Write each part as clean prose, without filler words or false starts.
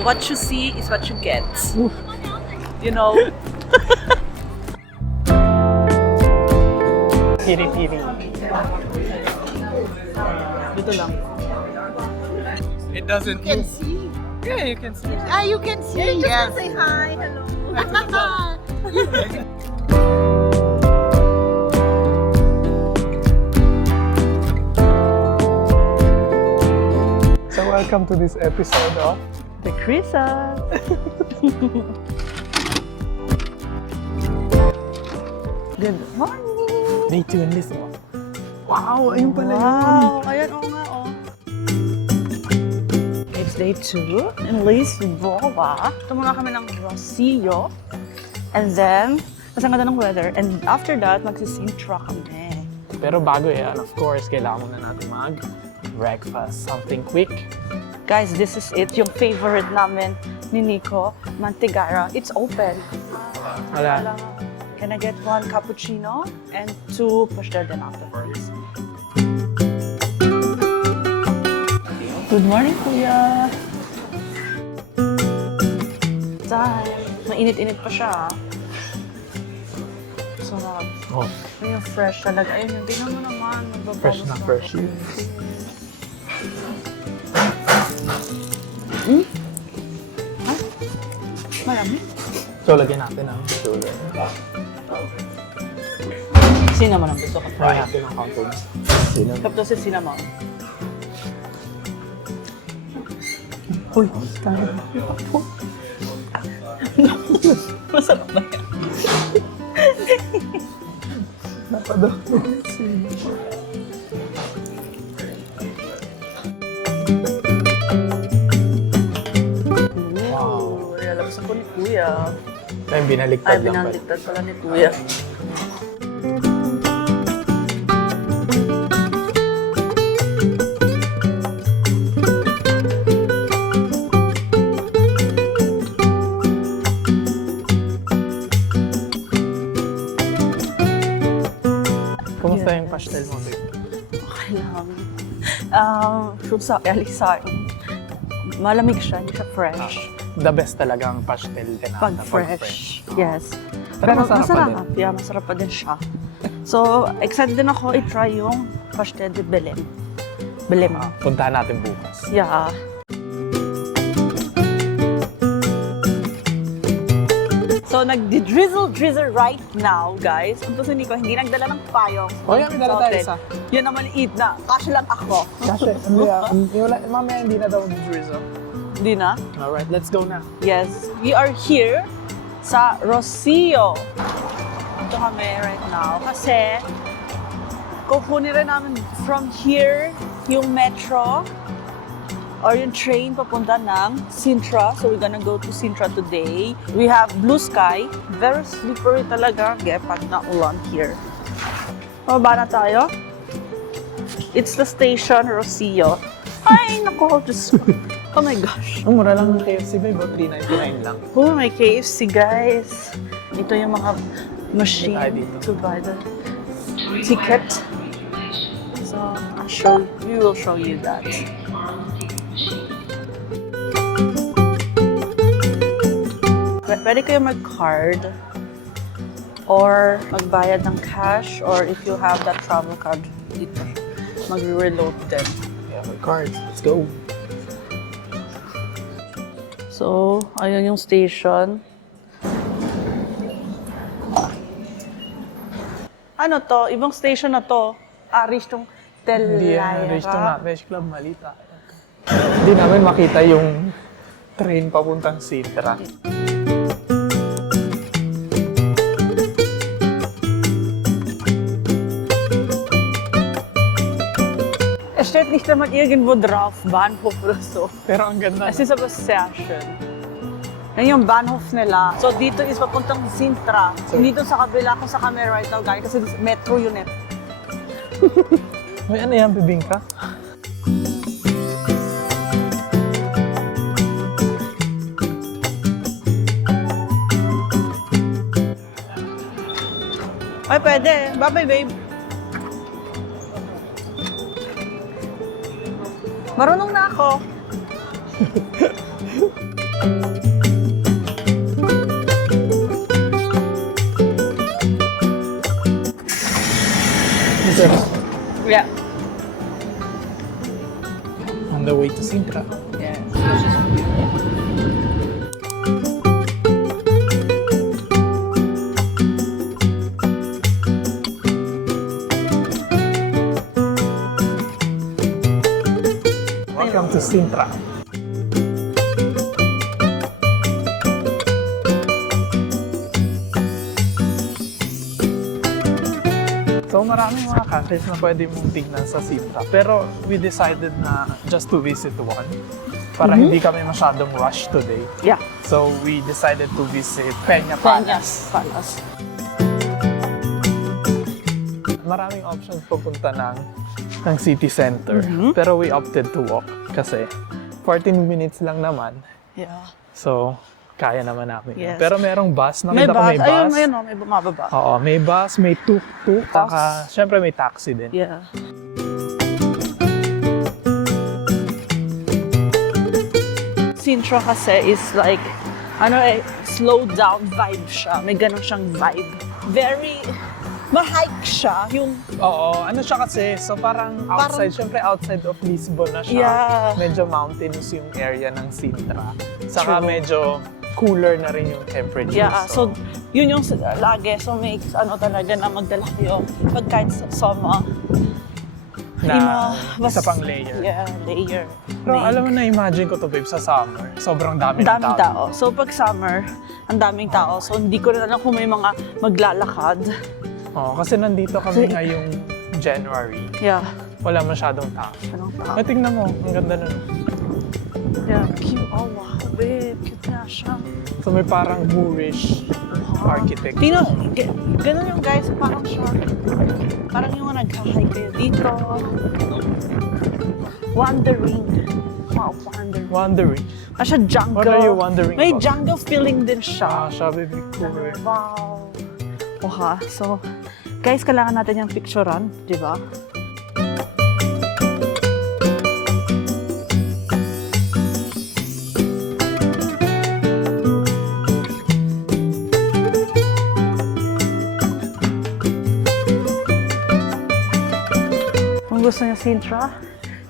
So what you see is what you get. You know? Piri-piri. Dito lang. It doesn't You can see. Yeah, you can see. Ah, you can see. Yeah, Yes. say hi, hello. So welcome to this episode of The Chrisas. Good morning. Day 2 and list mo. Wow, ayun pala yun. Wow, ayan, oo nga, oh. It's day 2 in Lisboa. Ito muna kami ng Rocio. And then, kasi ang ganda ng weather. And after that, magsisintra kami. Pero bago yan, of course, kailangan muna natin mag-breakfast. Something quick. Guys, this is it. Yung favorite namin ni Nico, Mantigara. It's open. Wala. Can I get 1 cappuccino and 2 pastel de nata, please? Good morning, Kuya! Time. Mainit-init pa siya. Sarap. Oh, Ayun, fresh talaga. Ayun, yung tingnan mo naman. fresh na fresh. Ha? Malamig? So, lagyan natin ang sugar. Cinnamon ang gusto ko. Try natin ang counting. Kapto si cinnamon. Uy, tayo. Masarap na yan. Napadok. Wow. Lalabas ako ni Kuya. Ay, binaliktad Ay, lang pala. binaliktad pala ni Kuya. Kumusta yung pastel mo, babe? Okay lang. Malamig siya, hindi siya fresh. The best talaga ang pastel din. Pag fresh. Yes. Pero masarap pa din. Yeah, masarap pa din siya. So, excited din ako i-try yung pastel de Belém. Belém. Puntahan natin bukas. Yeah. So, nag-drizzle right now, guys. Kung si Nico, hindi nagdala ng payong. O, yan, may dala tayo isa. Yan ang maliit na. Kasya lang ako. Kasi, mamaya hindi na daw drizzle. Hindi na? Alright, let's go na. Yes. We are here sa Rocio. Ito kami right now. Kasi, kukunin rin namin from here yung metro or yung train papunta ng Sintra. So, we're gonna go to Sintra today. We have blue sky. Very slippery talaga. Pag naulan here. Pababa na tayo. It's the station, Rocio. Ay, naku. Just, oh my gosh. Ang mura lang ng KFC, babe. $3.99 lang. Oh, may KFC, guys. Ito yung mga machine Tayo dito. to buy the ticket. So, we will show you that. Pwede kayo mag-card or magbayad ng cash, or if you have that travel card, dito, mag-reload din. Yeah, my cards. Let's go. So, ayun yung station. Ano to? Ibang station na to. Ristong Hindi yan. Telayra. Reach to na. Beach Club, malita. Hindi namin makita yung train papuntang Sintra. Es steht nicht einmal irgendwo drauf, Bahnhof oder so. Pero ang ganda. Es ist aber sehr schön. Yan yung Bahnhof nila. So dito is papuntang Sintra. Hindi doon sa kabila kung sa kami right now, guys. Kasi metro yun eh. May ano yan, bibingka? Ay, pwede. Bye-bye, babe. Marunong na ako. Yeah. On the way to Sintra. Yeah. Welcome to Sintra. So maraming mga cafes na pwede mong tignan sa Sintra. Pero we decided na just to visit one para hindi kami masyadong rush today. Yeah. So we decided to visit Peña Palace. Palace. Maraming options papunta ng city center. Pero we opted to walk kasi 14 minutes lang naman. Yeah. So, kaya naman namin. Yes. Pero merong bus. May Nakita ko bus. may bus. Ayun, may bumababa. Oo, may bus, may tuk-tuk. Bus. Saka, syempre may taxi din. Yeah. Sintra kasi is like, slow down vibe siya. May ganun siyang vibe. Very, ma-hike siya. Yung, Oo, ano siya kasi, so parang outside, syempre outside of Lisbon na siya. Yeah. Medyo mountainous yung area ng Sintra. Saka True. medyo cooler na rin yung temperature. yeah, so, yun yung lagi. So, may talaga na magdala kayo pagkain sa summer. na isa pang layer. Yeah, layer. Pero alam mo na, imagine ko to babe, sa summer, sobrang dami ng Daming tao. So, pag summer, ang daming tao. So, hindi ko rin alam kung may mga maglalakad. Oo, kasi nandito kami ngayong January. Yeah. Wala masyadong tao. Anong tao? Ay, tingnan mo, ang ganda nun. Yeah, cute. Oh, wow, babe. Cute nga siya. So may parang Moorish architecture. Ganun yung guys, parang siya. Parang yung nag-hike kayo dito. Wandering. Wow, wandering. Wandering. Siya jungle. What are you wondering May about? jungle feeling din siya. Siya, baby, cool. Wow. Oha. So, guys, kailangan natin yung picturean, di ba? Kung gusto niyo Sintra,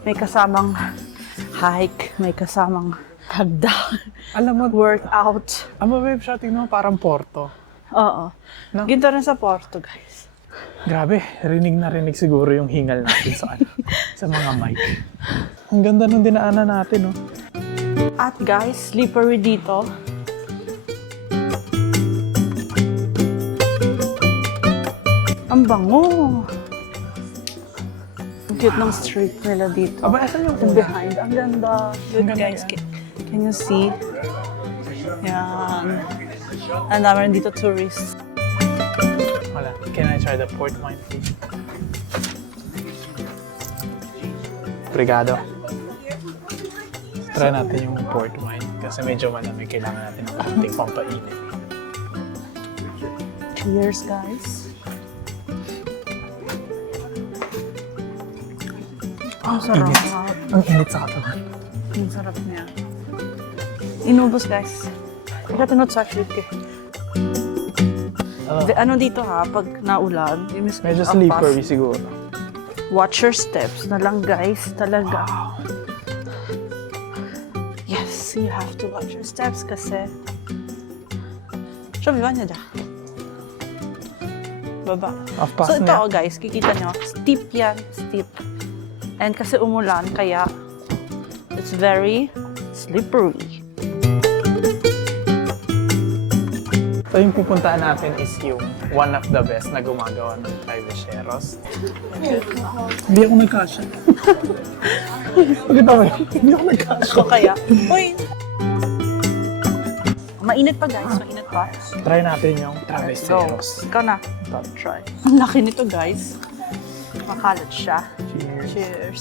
may kasamang hike, may kasamang hagdan, Alam mo, workout. babe, siya, tingnan mo, parang Porto. Oo. No? Ginto rin sa Porto, guys. Grabe, rinig na rinig siguro yung hingal natin sa sa mga mic. Ang ganda nung dinaanan natin, no? At guys, slippery dito. Ang bango! Ang cute ng street nila dito. Aba, asan yung Yung behind. Ang ganda. Good Ang ganda guys. yan. Can you see? Yan. Ang dami rin dito tourists. Wala. Can I try the port wine, please? Obrigado. Try natin yung port wine kasi medyo malamig. Kailangan natin ng konting pampainit. Cheers, guys. Ang sarap. Ang init sa katawan. Ang sarap niya. Inubos, guys. Ikatunod sa trip eh. Ano dito ha, pag naulan, yung Medyo slippery siguro. Watch your steps na lang, guys. Talaga. Yes, you have to watch your steps kasi... Siya, biba niya dyan. Baba. Afpas So ito, niya. oh, guys, kikita nyo. Steep yan, steep. And kasi umulan, kaya it's very slippery. So yung pupuntaan natin is yung one of the best na gumagawa ng Traveseros. Hindi ako nagkasya. Pagkita mo yun, hindi ako nagkasya. So kaya, uy! Mainit pa, guys. Mainit pa. Try natin yung Let's go. Traveseros. Ikaw na. Try. Ang laki nito, guys. Makalat siya. Cheers. Cheers.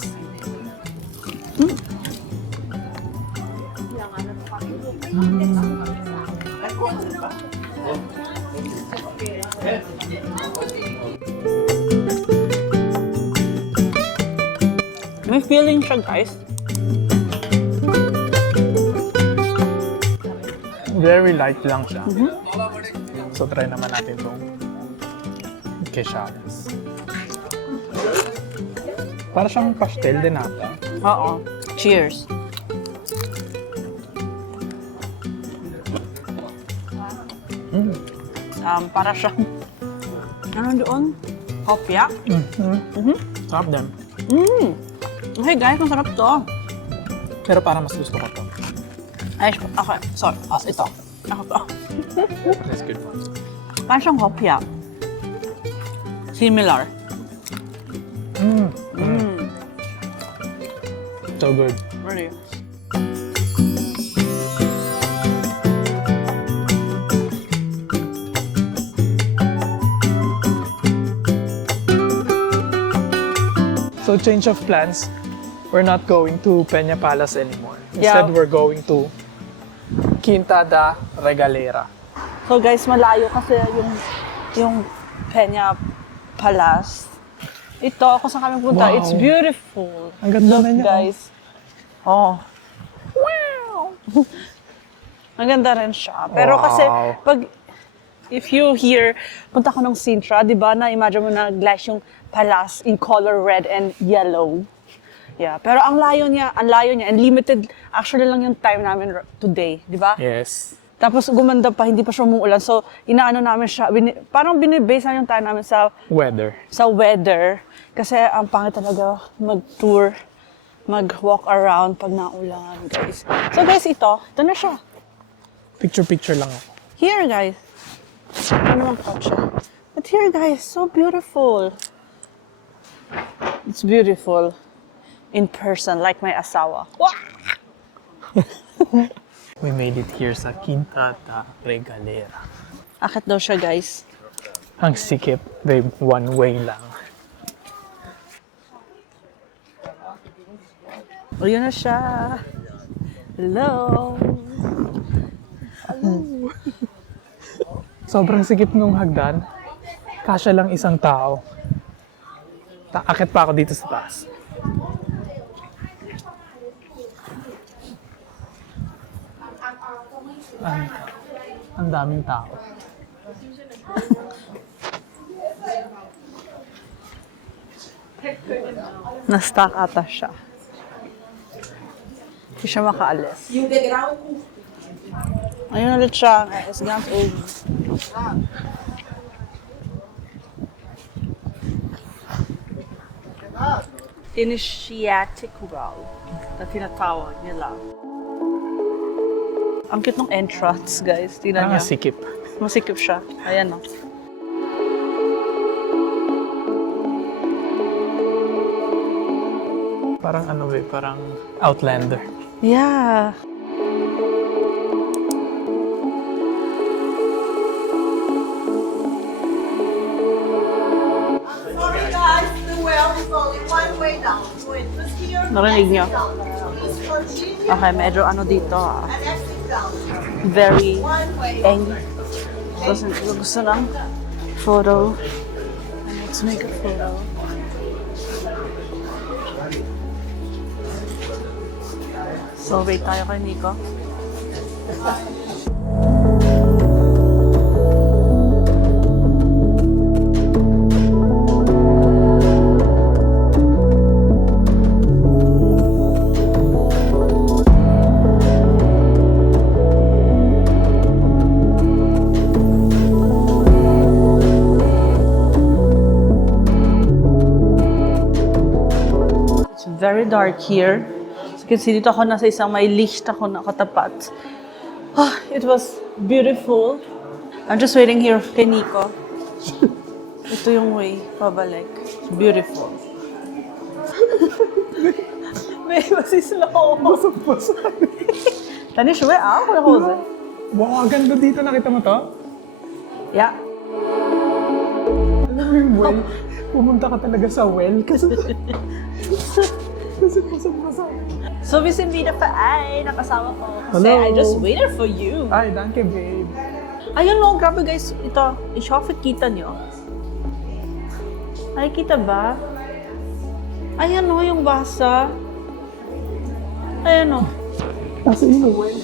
May feeling siya, guys. Very light lang siya. So, try naman natin itong quesadillas. Para siyang pastel din ata. Oo. Cheers. Para siyang, ano doon? Hopya? Sarap din. Okay guys, masarap to. Pero parang mas gusto ko to. Ay, okay. Sorry. Ito. Ako to. That's good. Parang siyang hopya. Similar. So good. Really. So change of plans. We're not going to Peña Palace anymore. Instead, Yeah. we're going to Quinta da Regalera. So guys, malayo kasi yung Peña Palace. Ito, kung saan kami punta, Wow. it's beautiful. Ang ganda Look, na niya, guys. Oh. Wow! Ang ganda rin siya. Pero Wow. kasi, if you hear, punta ko ng Sintra, di ba, na-imagine mo na glass yung palace in color red and yellow. Yeah, pero ang layo niya, and limited, actually lang yung time namin today, di ba? Yes. Tapos gumanda pa, hindi pa siya umuulan. So, inaano namin siya, parang binibase na yung time namin sa weather. Kasi ang pangit talaga mag-tour, mag-walk around pag naulan, guys. So guys, ito na siya. Picture lang ako. Here, guys. Ano ang kotse? But here, guys, so beautiful. It's beautiful in person, like my asawa. We made it here sa Quinta da Regalera. Akit daw siya, guys. Ang sikip, babe, one way lang. O, yun na siya. Hello. Sobrang sikip nung hagdan. Kasya lang isang tao. Akit pa ako dito sa taas. Ang daming tao. Na-stuck ata siya. Hindi siya makaalis. Ayun ulit siya. It's gone over. Initiatic route na tinatawag nila. Ang cute ng entrance, guys. Tingnan Parang niyo. sikip. Masikip siya. Ayan, no. Parang ano parang Outlander. Yeah. Sorry guys, the well is only one way down. So it was here, Narinig niyo? down. Please continue Okay, medyo ano dito, and exit down. very One way. eng. Gusto ng photo. Let's make a photo. So, wait tayo kay Nico. It's very dark here. So, kasi dito ako nasa isang may licht ako nakatapat. It was beautiful. I'm just waiting here kay Nico. Ito yung way pabalik. It's beautiful. May masislow. Busog-busog. Tanish, where are we, Jose? Wow, ganda dito. Nakita mo to? Yeah. Alam mo yung well? Pumunta ka talaga sa well kasi busog-busog. So, vi sind wieder vereint. Nakasama ko. Kasi Hello. I just waited for you. Ay, danke babe. Ayun no, grabe guys. Ito, ich hoffe, kita nyo. Ay, kita ba? Ayan no, yung basa. Ayan no. Nasa yung well.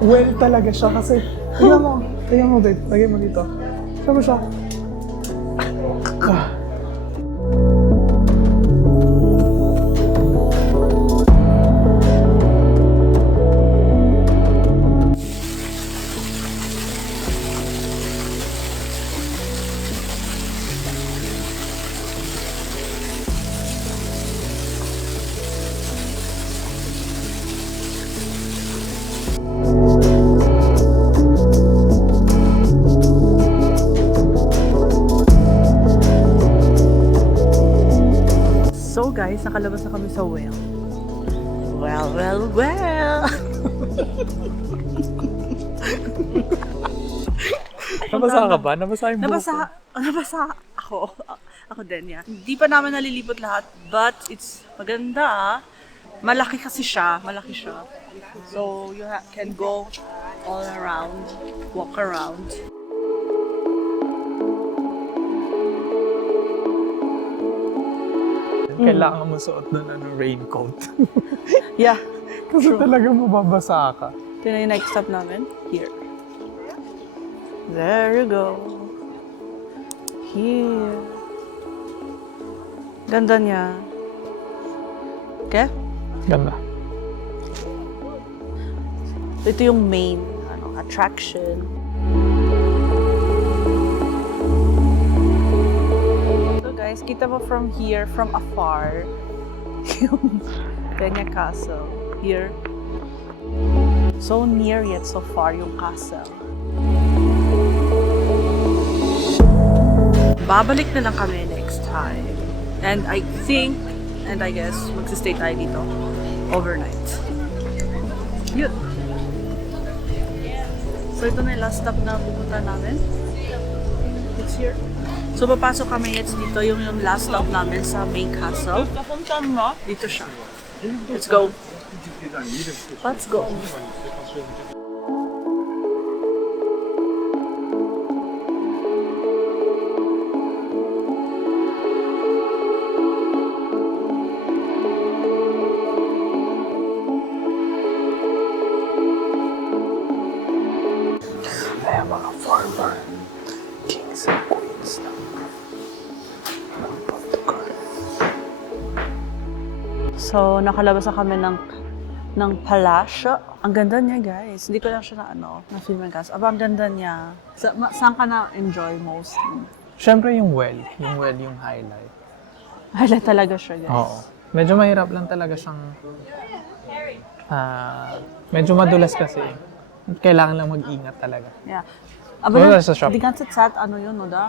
well talaga siya kasi, tingnan mo babe, lagay mo dito. Siya ba siya? Ah. So guys, nakalabas na kami sa well. Well. Nabasa ka ba? Nabasa yung buhok ko? Nabasa ako. Ako din, yeah. Hindi pa namin nalilibot lahat, but it's maganda. Malaki kasi siya. Malaki siya. So, you can go all around, walk around. Kailangan mo suot na raincoat. Yeah. Kasi talaga mababasa ka. Ito na yung next stop namin. Here. There you go. Here. Ganda niya. Okay? Ganda. Ito yung main attraction. So guys, kita mo from here, from afar, yung Peña Castle. Here. So near yet so far yung castle. Babalik na lang kami next time. And I guess, magsistay tayo dito overnight. Yun. So ito na yung last stop na pupunta namin. It's here. So papasok kami jetzt dito yung last stop namin sa main castle. Dito siya. Let's go. Let's go. Ay, mga former kings and queens ng Portugal. So nakalabas na kami ng palasyo. Ang ganda niya, guys. Hindi ko lang siya na-film ng cast. Aba, ang ganda niya. Saan ka na-enjoy most? Siyempre yung well yung highlight. Highlight talaga siya, guys. Oo. Medyo mahirap lang talaga siyang medyo madulas kasi. Kailangan lang mag-ingat talaga. Yeah. Wala sa shop. Di gansit sad, yun, no da?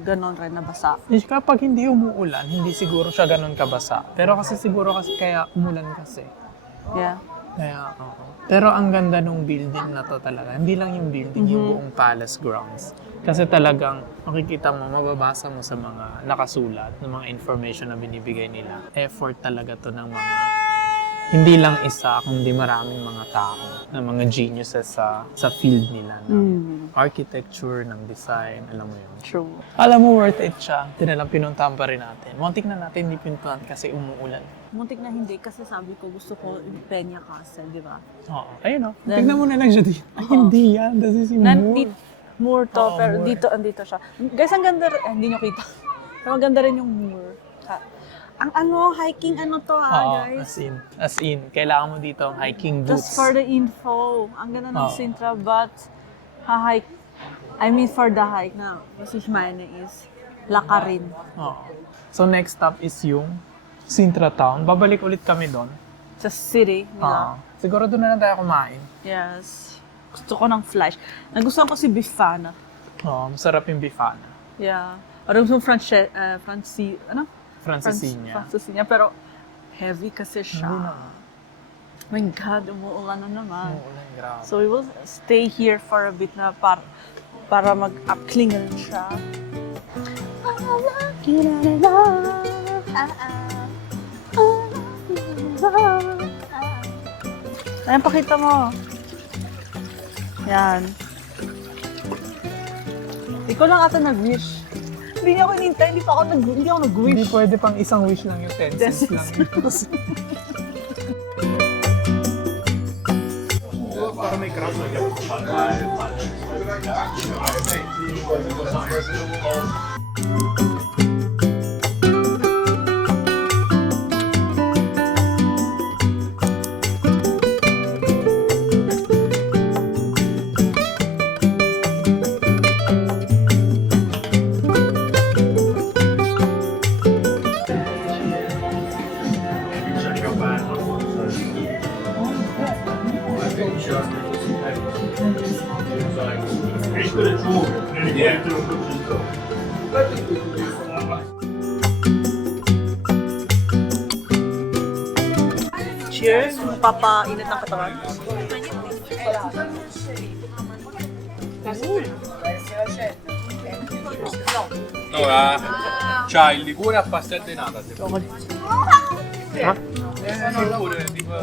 Ganon rin, nabasa. Kapag hindi umuulan, hindi siguro siya ganun kabasa. Pero kasi siguro kaya umulan kasi. Yeah. Kaya, oo. Pero ang ganda nung building na to talaga. Hindi lang yung building, yung buong palace grounds. Kasi talagang makikita mo, mababasa mo sa mga nakasulat, ng mga information na binibigay nila. Effort talaga to ng mga, hindi lang isa, kundi maraming mga tao, na mga geniuses sa field nila. Ng architecture, ng design, alam mo yun. True. Alam mo, worth it siya. Tinalang pinuntahan pa rin natin. Muntik na natin hindi pinuntahan kasi umuulan. Muntik na hindi kasi sabi ko gusto ko yung Peña Castle, di ba? Oo. Ayun o. Then- Tignan mo na lang siya dito. Ay, hindi yan. This is yung mood. Moor to, Oo, pero moor. andito siya. Guys, ang ganda rin, hindi nyo kita. Pero ang ganda rin yung moor. Ang hiking to Oo, guys. as in. Kailangan mo dito ang hiking boots. Just for the info. Ang ganda ng Oo. Sintra, but for the hike na, was is mine is Lakarin. Oo. So next stop is yung Sintra Town. Babalik ulit kami doon. Sa city nila. Siguro doon na lang tayo kumain. Yes. Gusto ko ng flash. Nagustuhan ko si Bifana. Oo, masarap yung bifana. Yeah. Parang yung Francesina. Francesina. Pero heavy kasi siya. Hindi na. Oh my God, umuulan na naman. Umuulan, grabe. So we will stay here for a bit na para mag-upklingan siya. Ayan, pakita mo. Yan. Ikaw lang ata nag-wish. Hindi niya ako inintay, hindi ako Hindi nag-wish. pwede pang isang wish lang yung 10 cents lang. Para may Cheers! Papainit ng katawan. C'ha il liquore a pastel di nata. Liquore tipo...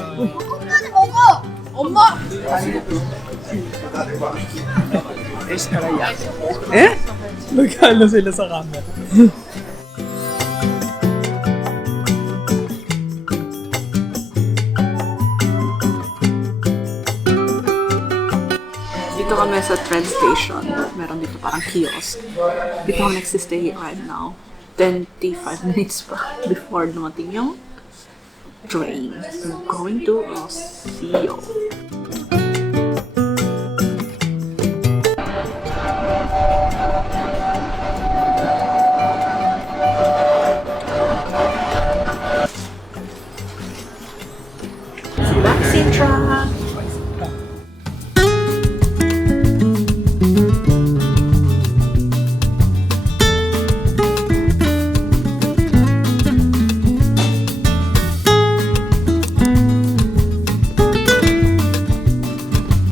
Eh? Magkano sila sa camera? Dito kami sa train station. Meron dito parang kiosk. Dito kami nagsistay right now. 25 minutes pa before dumating yung train. We're going to Rocio. Sintra!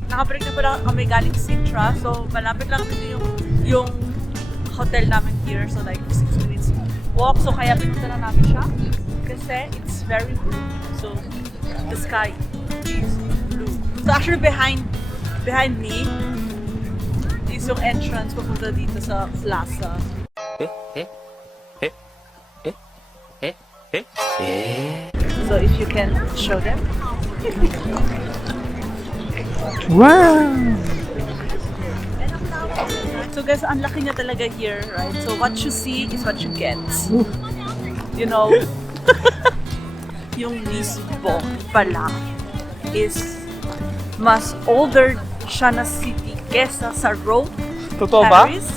Nakabreak na pala kami galing Sintra, so malapit lang dito yung hotel namin here, so like 6 minutes walk. So kaya pinunta na namin siya kasi it's very blue. So the sky is blue. So actually behind me is yung entrance papunta dito sa plaza. So if you can show them. Wow! So guys, ang laki niya talaga here, right? So what you see is what you get. You know, yung Lisbon pala is mas older siya na city kesa sa Rome, Totoo ba? Paris,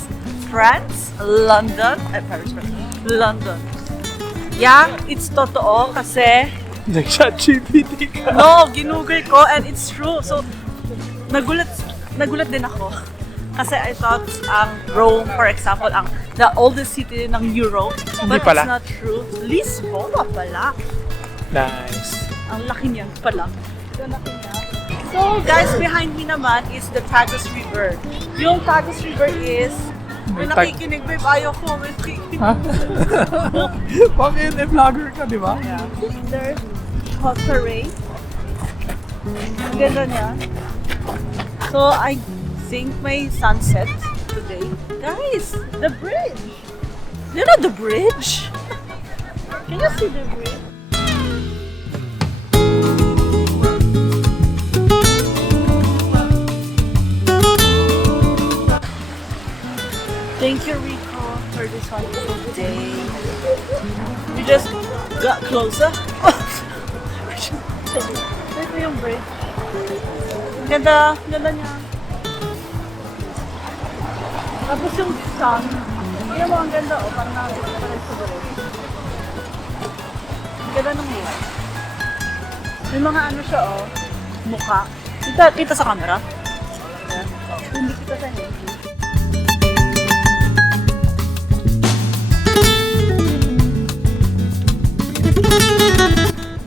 France, London, London. Yeah, it's totoo kasi Nag-ChatGPT ka. no, ginugol ko and it's true. So, nagulat din ako. Kasi I thought Rome, for example, the oldest city ng Europe. Hindi But pala. it's not true. Lisboa pala. Nice. Ang laki niya pala. Ang laki niya. So, guys, behind me naman is the Tagus River. Yung Tagus River is, may nakikinig, babe, ayaw ko, may nakikinig. Ha? Bakit? Vlogger ka, di ba? Yeah. There's Costa-Ray. Ang ganda niya. So, I think may sunset today. Guys, the bridge! You know the bridge? Can you see the bridge? Thank you, Rico, for this wonderful day. We just got closer. Ito yung bridge. Ganda niya. Tapos yung sun. Hindi mo ang ganda, oh. Parang nakakita sa bridge. Ganda ng light. May mga ano siya, oh. Mukha. Kita sa camera? Yeah. Hindi kita sa hindi.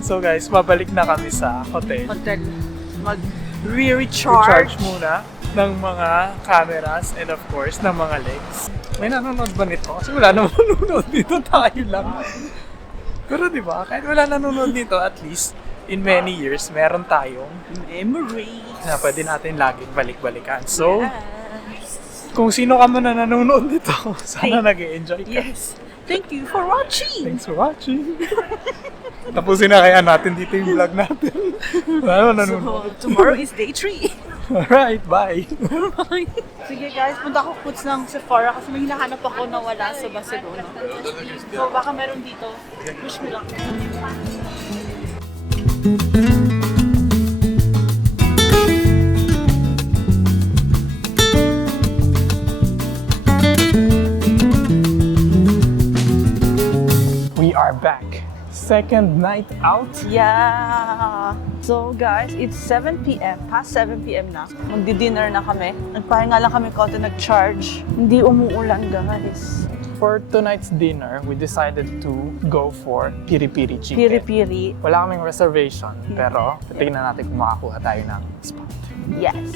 So guys, babalik na kami sa hotel. Hotel. Recharge muna ng mga cameras and of course ng mga legs. May nanonood ba nito? Kasi wala naman nanonood dito, tayo lang. Pero di ba, kahit wala nanonood dito, at least in many years, meron tayong Memories. na pwede natin laging balik-balikan. So, Yes. kung sino ka man na nanonood dito, sana nag-e-enjoy ka. Yes. Thank you for watching. Thanks for watching. Tapusin na kaya natin dito yung vlog natin. Wala naman nanonood. So, tomorrow is day 3. Alright, bye! Sige guys, punta ako Puts ng Sephora kasi may hinahanap ako na wala sa Barcelona. So baka meron dito. Wish me luck. We are back. Second night out. Yeah! So guys, it's 7 p.m. Past 7 p.m. na. Magdi-dinner na kami. Nagpahinga lang kami konti nag-charge. Hindi umuulan guys. For tonight's dinner, we decided to go for piri-piri chicken. Piri-piri. Wala kaming reservation, pero tignan natin kung makakuha tayo ng spot. Yes!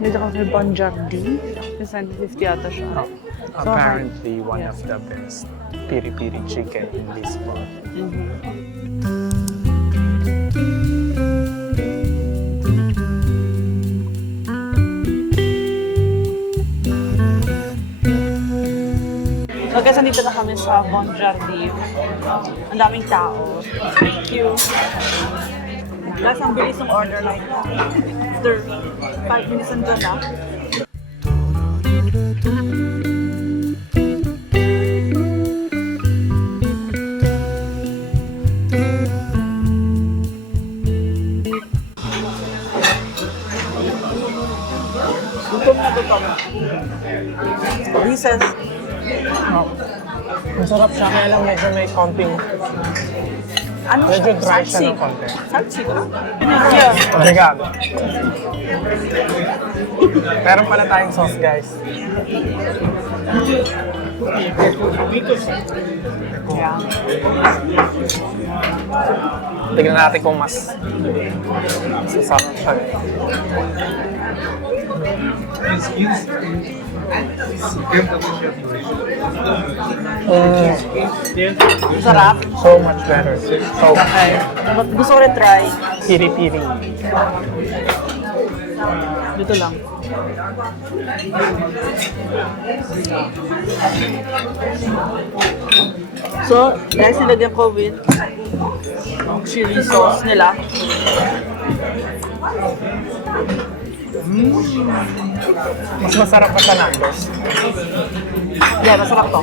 Dito kami Bon Jardin. 50 yata siya. Apparently, one yeah. of the best piri-piri chicken in Lisbon. So guys, nandito na kami sa Bon Jardin. Ang daming tao. Thank you. Guys, ang bilis ng order like after 5 minutes nandun na. Gutom na gutom. He says, Masarap siya, kaya lang medyo may konting, ano medyo siya? dry siya Salsig. ng konti. Salsig. Yeah. Obrigado. Meron pala tayong sauce, guys. Yeah. Tignan natin kung mas sasarap siya. Sarap. So much better. So, Gusto ko rin try. piri-piri. Dito lang. So, guys, nilagyan ko with chili sauce nila. Mas masarap pa sa Nando's. Yeah, masarap to.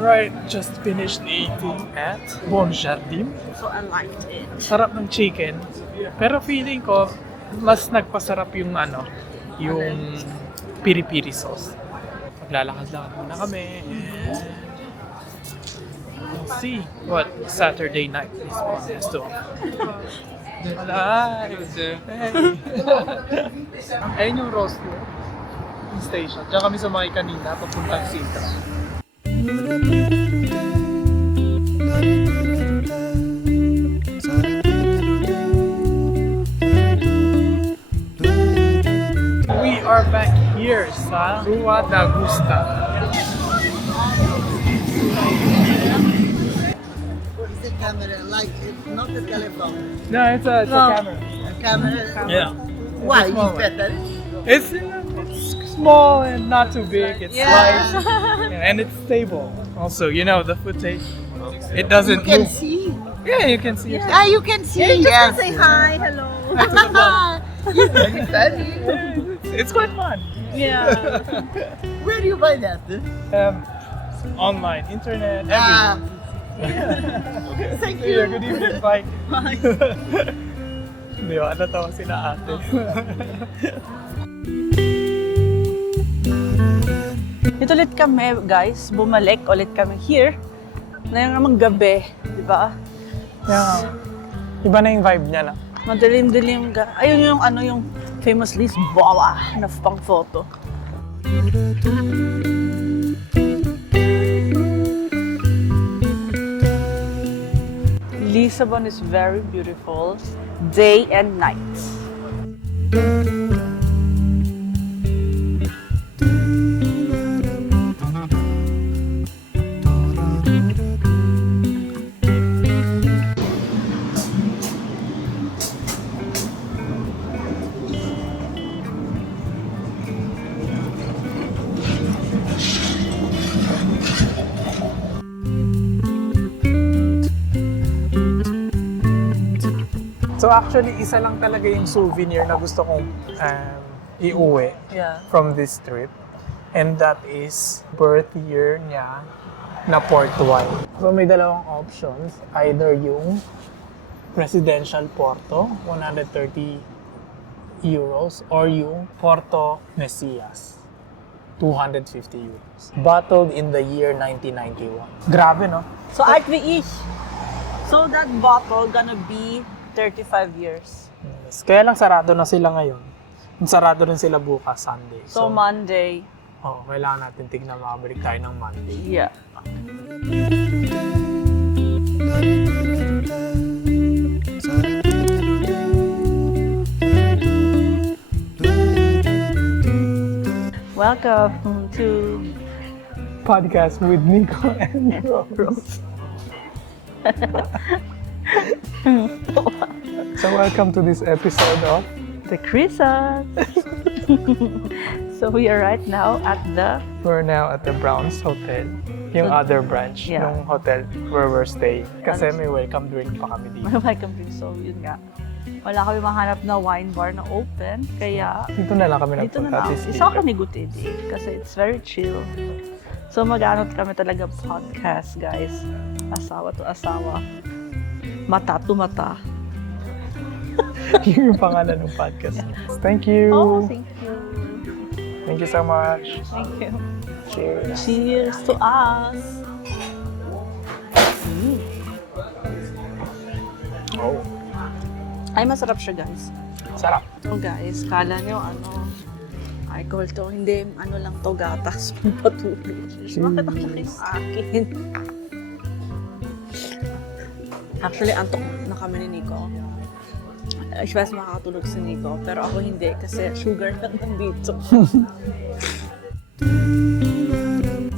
Alright, just finished eating at Bon Jardin. So, I liked it. Sarap ng chicken. Pero feeling ko, mas nagpasarap yung yung piri-piri sauce. Maglalakad-lakad muna kami. We'll see what Saturday night is has to offer. Alive! Hey! Ayun yung Rosewood station. Diyan kami sumakay kanina, papuntang Sintra. We are back here sa Rua da Gusta. It's a camera, like it's not a telephone. No, it's a camera. A camera. Yeah. Why? It's It's small. better. It's small and not too big. It's Yeah. light and it's stable. Also, the footage, it doesn't You can move. see. Yeah, you can see. Ah, you can see. Yes. Say hi, hello. You're very funny. It's quite fun. Yeah. Where do you buy that? Online, internet, Ah, everything. thank Yeah, you. good evening. Bye. Di ba? Natawa sila ate. Ito ulit kami, guys. Bumalik ulit kami here. Na namang gabi, di ba? Yeah. Iba na yung vibe niya na. Madilim-dilim ka. Ayun yung yung famous Lisboa na pang photo. Lisbon is very beautiful, day and night. So actually, isa lang talaga yung souvenir na gusto kong iuwi Yeah. from this trip. And that is birth year niya na port wine. So may dalawang options. Either yung Presidential Porto, 130 euros, or yung Porto Messias, 250 euros. Bottled in the year 1991. Grabe, no? So, Art ich. So, that bottle gonna be 35 years. Yes. Kaya lang sarado na sila ngayon. Sarado rin sila bukas, Sunday. So, Monday. Kailangan natin tignan makabalik tayo ng Monday. Yeah. Welcome to Podcast with Nico and Rose. So welcome to this episode of the Chrisas. So we are right now at the We're now at the Browns Hotel, yung other branch Yeah. ng hotel where we're staying. Kasi may welcome drink pa kami dito. welcome drink. So yun nga. Wala kami mahanap na wine bar na open. Kaya Dito na lang kami dito na nagpunta. lang. This Isa week. kami gutid kasi it's very chill. So mag-ano kami talaga podcast, guys. Asawa to asawa. Mata to mata. Yun yung pangalan ng podcast. Thank you. Oh, thank you. Thank you so much. Thank you. Cheers. Cheers to us. Oh, Ay, masarap siya, guys. sarap. So, guys, kala nyo, alcohol to. Hindi, lang to, gatas. Patuloy. Bakit ang laki yung akin? Actually, antok na kami ni Nico. Especially makakatulog si Nico. Pero ako hindi, kasi sugar lang nandito.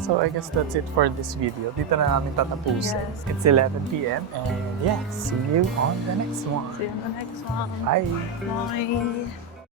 So I guess that's it for this video. Dito na namin tatapusin. Yes. It's 11 p.m. And yeah, see you on the next one. See you in the next one. Bye. Bye.